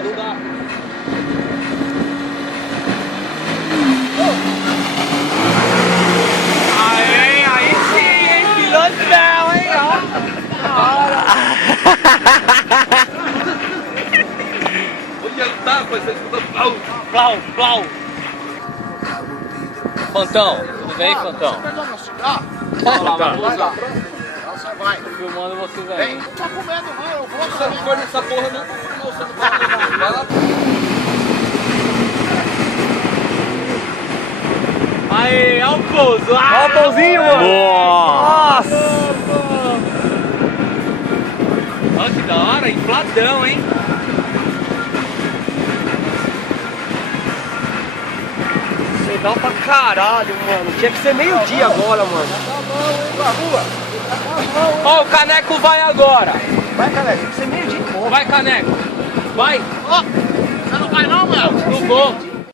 não dá. Aí sim, hein? Pilotão, hein? Onde ele tá, pai? Você escuta plau. Plau, plau. Fantão, tudo bem, Fantão? Você pegou meu cigarro? Vai lá. Você vai. Tô filmando vocês aí. Vem, não tá com medo não, eu vou Você não for nessa porra, não. Você não vai. Vai lá. Aí, olha o pouso. Olha o pousinho, mano. Nossa. Olha que da hora, infladão, hein? Legal pra caralho, mano. Tinha que ser meio-dia agora, mano. Ó, o Caneco vai agora. Vai, Caneco, tem que ser meio-dia. Vai, Caneco. Vai. Ó, você não vai não, mano? Não vou.